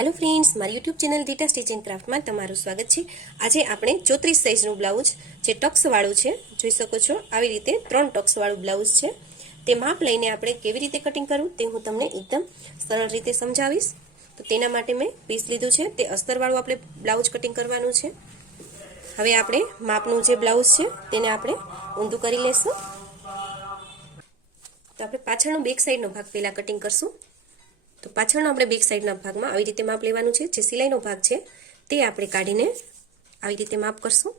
Hello friends, मारी YouTube channel डीटा stitching craft में तमारुं स्वागत है। आज आपणे 34 साइजनुं ब्लाउज जे टक्स वाळुं छे जोई शको छो। आवी रीते 3 टक्स वाळुं ब्लाउज छे ते माप लईने आपणे केवी रीते कटिंग करवुं ते हुं तमने एकदम सरळ रीते समजावीश। तो तेना माटे मैं पीस लीधुं छे, ते अस्तर वाळुं आपणे ब्लाउज कटिंग करवानुं छे। हवे आपणे मापनुं जे ब्लाउज छे तेने आपणे ऊंधुं करी लेशुं। तो आपणे पाछळनो बेक साइडनो भाग पहेला कटिंग करशुं। तो पाछळनो આપણે બેક સાઈડના ભાગમાં આવી રીતે માપ લેવાનું છે। જે સિલાઈનો ભાગ છે તે આપણે કાઢીને આવી રીતે માપ કરશું।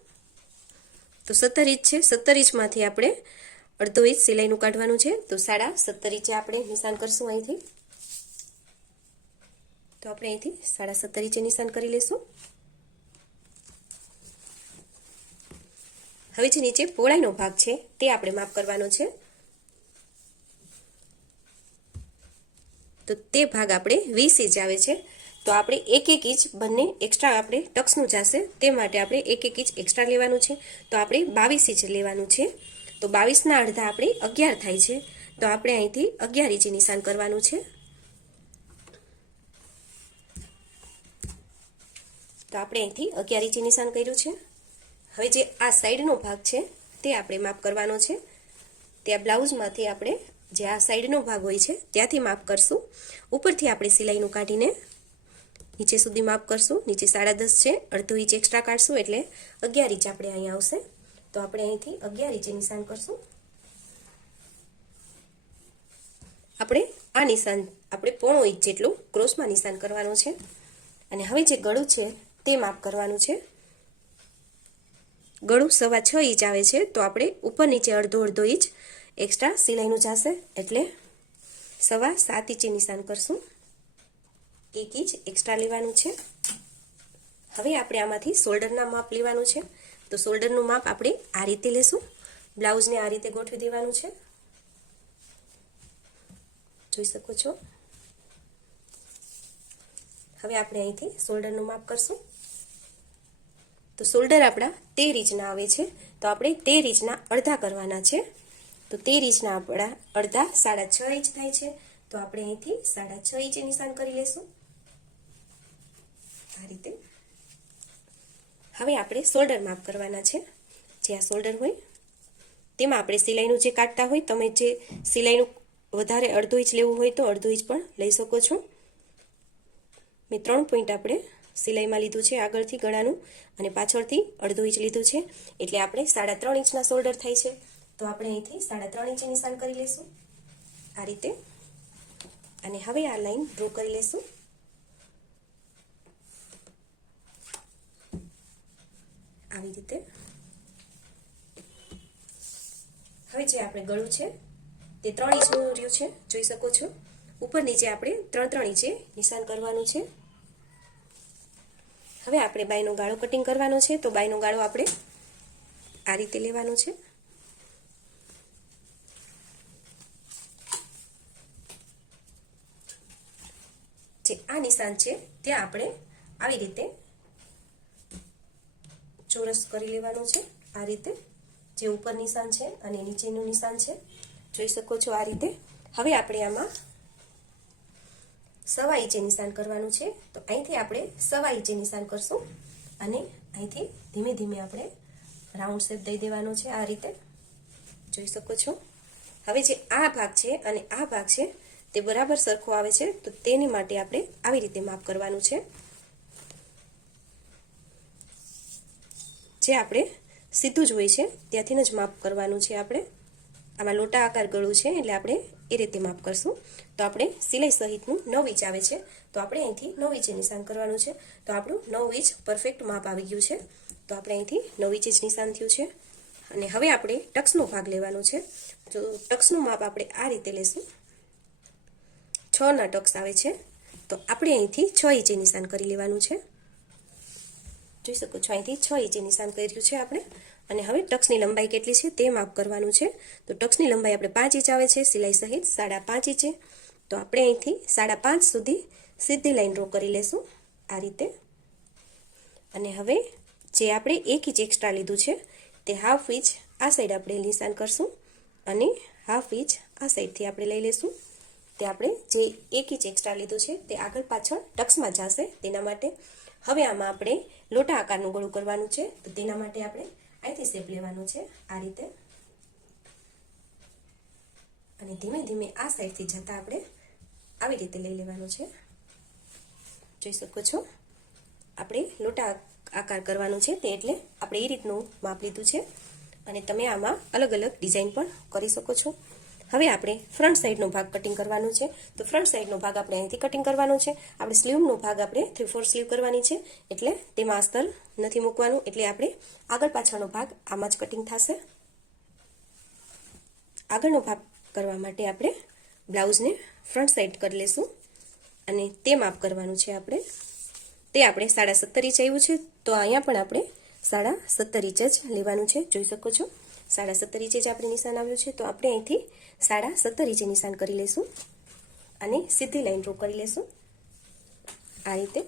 તો 17 ઇંચ છે, 17 ઇંચમાંથી આપણે અડધો ઇંચ સિલાઈનું કાઢવાનું છે। તો 17.5 ઇંચે આપણે નિશાન કરશું અહીંથી। તો આપણે અહીંથી 17.5 ઇંચે નિશાન કરી લેશું। હવે જે નીચે પહોળાઈનો ભાગ છે તે આપણે માપ કરવાનો છે। तो ते भाग आपणे 20 इंच आवे छे। तो आपणे 1-1 इंच बने एक्स्ट्रा आपणे टक्सनुं जाशे ते माटे आपणे 1-1 इंच एक्स्ट्रा लेवानुं छे। तो आपणे 22 इंच लेवानुं छे। तो 22 ना अर्धा आपणे 11 थाय छे। तो आपणे અહીંથી 11 इंच निशान करवानुं छे। तो आपणे અહીંથી 11 इंच निशान कर्युं छे। हवे जे आ साइडनो भाग छे ते आपणे माप करवानो छे। ते आ ब्लाउजमांथी आपणे जे आ साइडनो भाग होय छे त्याथी माप करशुं। उपरथी आपणे सिलाईनुं काढीने नीचे सुधी माप करशुं। नीचे 10.5 छे, अर्धो इंच एक्स्ट्रा काढशुं એટલે 11 इंच આપણે અહીં આવશે। તો આપણે અહીંથી 11 इंच નિશાન કરશું। આપણે આ નિશાન આપણે 1.5 इंच જેટલું ક્રોસમાં નિશાન કરવાનું છે। અને હવે જે ગળું છે તે માપ કરવાનું છે। ગળું 6.5 इंच આવે છે। તો આપણે ઉપર નીચે અડધો इंच एक्स्ट्रा सिलाईनु जाशे एटले 7.5 इंच निशान करशुं। 1 इंच एक्स्ट्रा लेवानुं छे। हवे आपणे आमांथी शोल्डरना माप लेवानुं छे। तो शोल्डरनुं माप आपणे आ रीते लेशुं। ब्लाउजने आ रीते गोठवी देवानुं छे। जोई शको छो। हवे आपणे અહીંથી शोल्डरनुं माप करशुं। तो शोल्डर आपणा 13 इंचना आवे छे। तो आपणे 13 इंचना अर्धा करवाना छे। तो 13 इंचना आपणा अर्धा 6.5 इंच थाय छे। तो आपणे અહીંથી 6.5 इंचे निशान करी लेशुं आ रीते। हवे आपणे शोल्डर माप करवाना छे। जे आ शोल्डर होय तेमां आपणे सिलाईनुं जे काढता होय तमे जे सिलाईनुं વધારે અડધો इंच લેવું હોય તો અડધો इंच પણ લઈ શકો છો। મેં 3 પોઈન્ટ આપણે સિલાઈમાં લીધું છે, આગળથી ગળાનું અને પાછળથી અડધો इंच લીધું છે એટલે આપણે 3.5 इंचના શોલ્ડર થાય છે। तो આપણે અહીંથી 3.5 इंच નિશાન કરી લેશું આ રીતે। અને હવે આ લાઈન ડ્રો કરી લેશું આવી રીતે। હવે જે આપણે ગળું છે તે 3 इंचનું રહ્યું છે, જોઈ શકો છો। ઉપર નીચે આપણે 3-3 इंचे નિશાન કરવાનું છે। હવે આપણે બાયનો ગાળો કટિંગ કરવાનો છે। તો બાયનો ગાળો આપણે આ રીતે લેવાનો છે। જે આ નિશાન છે ત્યાં આપણે આવી રીતે ચોરસ કરી લેવાનું છે આ રીતે। જે ઉપર નિશાન છે અને નીચેનું નિશાન છે જોઈ શકો છો આ રીતે। હવે આપણે આમાં 1.25 इंचे નિશાન કરવાનું છે। તો અહીંથી આપણે 1.25 इंचे નિશાન કરશું અને અહીંથી ધીમે ધીમે આપણે રાઉન્ડ શેપ દઈ દેવાનો છે આ રીતે જોઈ શકો છો। હવે જે આ ભાગ છે અને આ ભાગ છે તે બરાબર સરખો આવે છે। તો તેની માટે આપણે આવી રીતે માપ કરવાનું છે। જે આપણે સીધું જ હોય છે ત્યાંથી જ માપ કરવાનું છે આપણે। આમાં લોટા આકાર ગળું છે એટલે આપણે એ રીતે માપ કરશું। તો આપણે સિલાઈ સહિતનું 9 इंच આવે છે। તો આપણે અહીંથી 9 इंचे નિશાન કરવાનું છે। તો આપણું 9 इंच પરફેક્ટ માપ આવી ગયું છે। તો આપણે અહીંથી 9 इंच જ નિશાન થયું છે। અને હવે આપણે ટક્સનો ભાગ લેવાનો છે। તો ટક્સનું માપ આપણે આ રીતે લેશું। 6 ના ટક્સ આવે છે। તો આપણે અહીંથી 6 इंचे નિશાન કરી લેવાનું છે। જોઈ શકો છો અહીંથી 6 इंचे નિશાન કર્યું છે આપણે। અને હવે ટક્સની લંબાઈ કેટલી છે તે માપ કરવાનું છે। તો ટક્સની લંબાઈ આપણે 5 इंच આવે છે સિલાઈ સહિત 5.5 इंचे। તો આપણે અહીંથી 5.5 સુધી સીધી લાઈન ડ્રો કરી લેશું આ રીતે। અને હવે જે આપણે 1 इंच એક્સ્ટ્રા લીધું છે તે હાફ इंच આ સાઈડ આપણે નિશાન કરશું અને હાફ इंच આ સાઈડથી આપણે લઈ લેશું। તે આપણે જે 1 ઇંચ એક્સ્ટ્રા લીધું છે તે આગળ પાછળ ટક્સમાં જશે તેના માટે. હવે આમાં આપણે લોટા આકારનું ગળું કરવાનું છે, તો તેના માટે આપણે અહીંથી શેપ લેવાનું છે આ રીતે, અને ધીમે ધીમે આ સાઈડથી જતા આપણે આવી રીતે લઈ લેવાનું છે. જોઈ શકો છો આપણે લોટા આકાર કરવાનું છે, તે એટલે આપણે એ રીતનું માપ લીધું છે, અને તમે આમાં અલગ અલગ ડિઝાઇન પણ કરી શકો છો. હવે આપણે ફ્રન્ટ સાઈડનો ભાગ કટિંગ કરવાનું છે, તો ફ્રન્ટ સાઈડનો ભાગ આપણે અહીંથી કટિંગ કરવાનો છે. આપણે સ્લીવનો ભાગ આપણે 3/4 સ્લીવ કરવાની છે, એટલે તેમાં અસ્તર નથી મૂકવાનું, એટલે આપણે આગળ પાછળનો ભાગ આમાં જ કટિંગ થશે. આગળનો ભાગ કરવા માટે આપણે બ્લાઉઝને ફ્રન્ટ સાઈડ કરી લેશું, અને તે માપ કરવાનું છે આપણે. તે આપણે 17.5 ઇંચ આવ્યું છે, તો અહીંયા પણ આપણે 17.5 ઇંચ જ લેવાનું છે. જોઈ શકો છો 17.5 ઇંચ આપણે નિશાન આવ્યું છે, તો આપણે અહીંથી 17.5 ઇંચ નિશાન કરી લેશું, અને સીધી લાઈન ડ્રો કરી લેશું આ રીતે.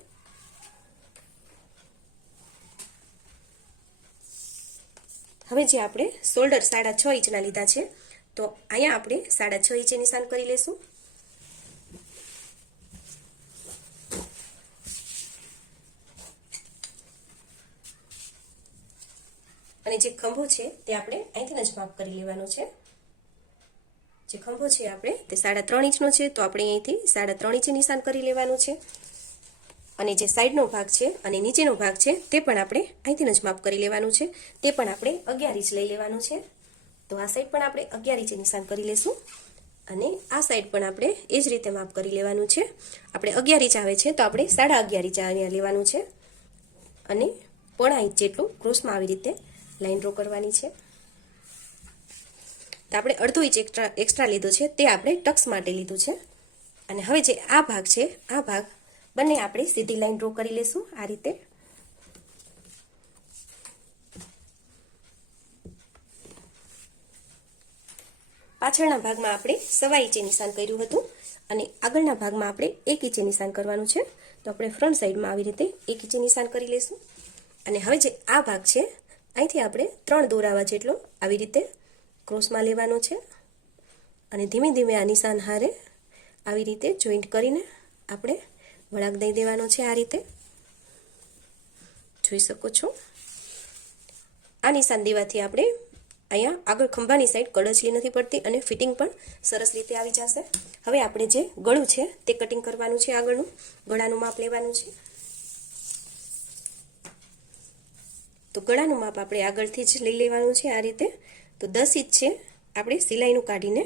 હવે જે આપણે શોલ્ડર 6.5 ઇંચના લીધા છે, તો અહીંયા આપણે 6.5 ઇંચે નિશાન કરી લેશું. અને જે ખંભો છે તે આપણે અહીંથી જ માપ કરી લેવાનો છે. જે ખંભો છે આપણે તે 3.5 ઇંચનો છે, તો આપણે અહીંથી 3.5 ઇંચે નિશાન કરી લેવાનું છે. અને જે સાઈડનો ભાગ છે અને નીચેનો ભાગ છે તે પણ આપણે અહીંથી જ માપ કરી લેવાનું છે. તે પણ આપણે 11 ઇંચ લઈ લેવાનું છે. તો આ સાઈડ પણ આપણે 11 ઇંચે નિશાન કરી લેશું, અને આ સાઈડ પણ આપણે એ જ રીતે માપ કરી લેવાનું છે. આપણે 11 ઇંચ આવે છે, તો આપણે 11.5 ઇંચ અહીંયા લેવાનું છે, અને 1.5 ઇંચ જેટલું ક્રોસમાં આવી રીતે લાઈન ડ્રો કરવાની છે. તો આપણે 1/2 ઇંચ એક્સ્ટ્રા લીધો છે, તે આપણે ટક્સ માટે લીધું છે. અને હવે જે આ ભાગ છે, આ ભાગ બંને આપણે સીધી લાઈન ડ્રો કરી લેશું આ રીતે. પાછળના ભાગમાં આપણે 1.25 ઇંચે નિશાન કર્યું હતું, અને આગળના ભાગમાં આપણે 1 ઇંચે નિશાન કરવાનું છે. તો આપણે ફ્રન્ટ સાઈડમાં આવી રીતે 1 ઇંચે નિશાન કરી લેશું. અને હવે જે આ ભાગ છે, અહીંથી આપણે 3 દોરાવા જેટલો આવી રીતે ક્રોસમાં લેવાનો છે, અને ધીમે ધીમે આ નિશાન હારે આવી રીતે જોઈન્ટ કરીને આપણે વળાંક દઈ દેવાનો છે આ રીતે. જોઈ શકો છો આ નિશાન દેવાથી આપણે અહીંયા આગળ ખંભાની સાઈડ કડચલી નથી પડતી, અને ફિટિંગ પણ સરસ રીતે આવી જશે. હવે આપણે જે ગળું છે તે કટિંગ કરવાનું છે. આગળનું ગળાનું માપ લેવાનું છે. તો ગળાનું માપ આપણે આગળથી જ લઈ લેવાનું છે આ રીતે. તો 10 ઇંચ છે, આપણે સિલાઈનું કાઢીને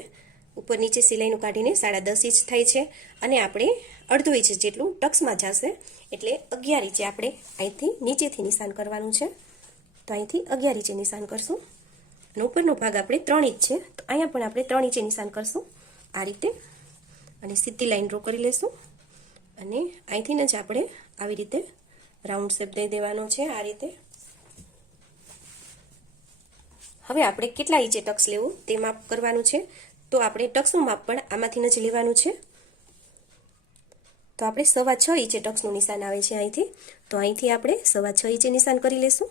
ઉપર નીચે સિલાઈનું કાઢીને 10.5 ઇંચ થાય છે, અને આપણે 1/2 ઇંચ જેટલું ટક્સમાં જશે, એટલે 11 ઇંચે આપણે અહીંથી નીચેથી નિશાન કરવાનું છે. તો અહીંથી 11 ઇંચે નિશાન કરશું, અને ઉપરનો ભાગ આપણે 3 ઇંચ છે, તો અહીંયા પણ આપણે 3 ઇંચે નિશાન કરશું આ રીતે, અને સીધી લાઈન ડ્રો કરી લેશું. અને અહીંથી જ આપણે આવી રીતે રાઉન્ડ શેપ દઈ દેવાનો છે આ રીતે. હવે આપણે કેટલા ઇંચે ટક્સ લેવું તે માપ કરવાનું છે. તો આપણે ટક્સનું માપ પણ આમાંથી જ લેવાનું છે. તો આપણે 6.25 ઇંચે ટક્સનું નિશાન આવે છે અહીંથી, તો અહીંથી આપણે 6.25 ઇંચે નિશાન કરી લેશું.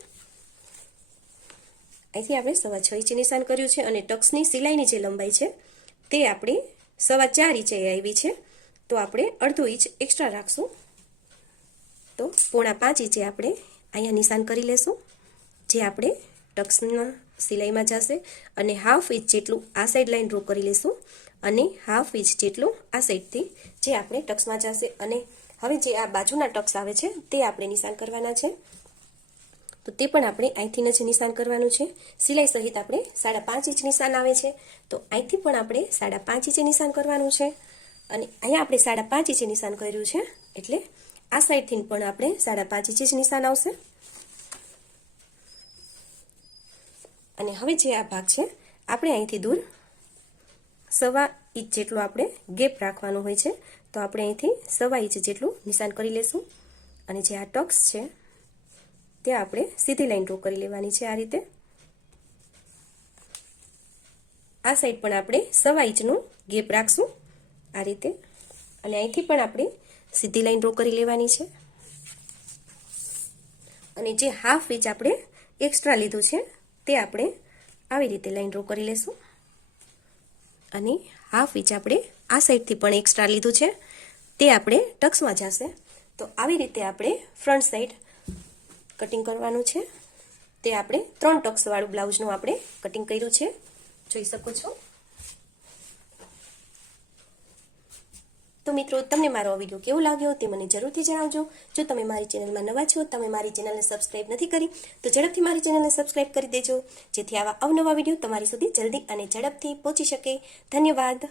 અહીંથી આપણે 6.25 ઇંચે નિશાન કર્યું છે, અને ટક્સની સિલાઈની જે લંબાઈ છે તે આપણે 4.25 ઇંચે આવી છે, તો આપણે 1/2 ઇંચ એક્સ્ટ્રા રાખશું. તો 4.5 ઇંચે આપણે અહીંયા નિશાન કરી લેશું, જે આપણે ટક્સના સિલાઈમાં જશે, અને 1/2 ઇંચ જેટલું આ સાઈડ લાઈન ડ્રો કરી લેશું, અને 1/2 ઇંચ જેટલું આ સાઈડથી જે આપણે ટક્સમાં જશે. અને હવે જે આ બાજુના ટક્સ આવે છે તે આપણે નિશાન કરવાના છે, તો તે પણ આપણે અહીંથી જ નિશાન કરવાનું છે. સિલાઈ સહિત આપણે 5.5 ઇંચ નિશાન આવે છે, તો અહીંથી પણ આપણે 5.5 ઇંચે નિશાન કરવાનું છે. અને અહીંયા આપણે 5.5 ઇંચે નિશાન કર્યું છે, એટલે આ સાઈડથી પણ આપણે 5.5 ઇંચે જ નિશાન આવશે. અને હવે જે આ ભાગ છે આપણે અહીંથી દૂર 1.25 ઇંચ જેટલું આપણે ગેપ રાખવાનો હોય છે, તો આપણે અહીંથી 1.25 ઇંચ જેટલું નિશાન કરી લેશું. અને જે આ ટક્સ છે ત્યાં આપણે સીધી લાઈન ડ્રો કરી લેવાની છે આ રીતે. આ સાઈડ પણ આપણે 1.25 ઇંચનું ગેપ રાખશું આ રીતે, અને અહીંથી પણ આપણે સીધી લાઈન ડ્રો કરી લેવાની છે. અને જે 1/2 ઇંચ આપણે એક્સ્ટ્રા લીધું છે તે આપણે આવી રીતે લાઈન ડ્રો કરી લેશું, અને હાફ ઇંચ આપણે આ સાઈડથી પણ એક્સ્ટ્રા લીધું છે, તે આપણે ટક્સમાં જશે. તો આવી રીતે આપણે ફ્રન્ટ સાઈડ કટિંગ કરવાનું છે. તે આપણે 3 ટક્સવાળું બ્લાઉઝનું આપણે કટિંગ કર્યું છે, જોઈ શકો છો. તો મિત્રો, તમને મારો આ વિડીયો કેવો લાગ્યો તે મને જરૂરથી જણાવજો. જો તમે મારી ચેનલમાં નવા છો, તમે મારી ચેનલને સબસ્ક્રાઇબ નથી કરી, તો ઝડપથી મારી ચેનલને સબસ્ક્રાઇબ કરી દેજો, જેથી આવા અવનવા વિડીયો તમારી સુધી જલ્દી અને ઝડપથી પહોંચી શકે. ધન્યવાદ.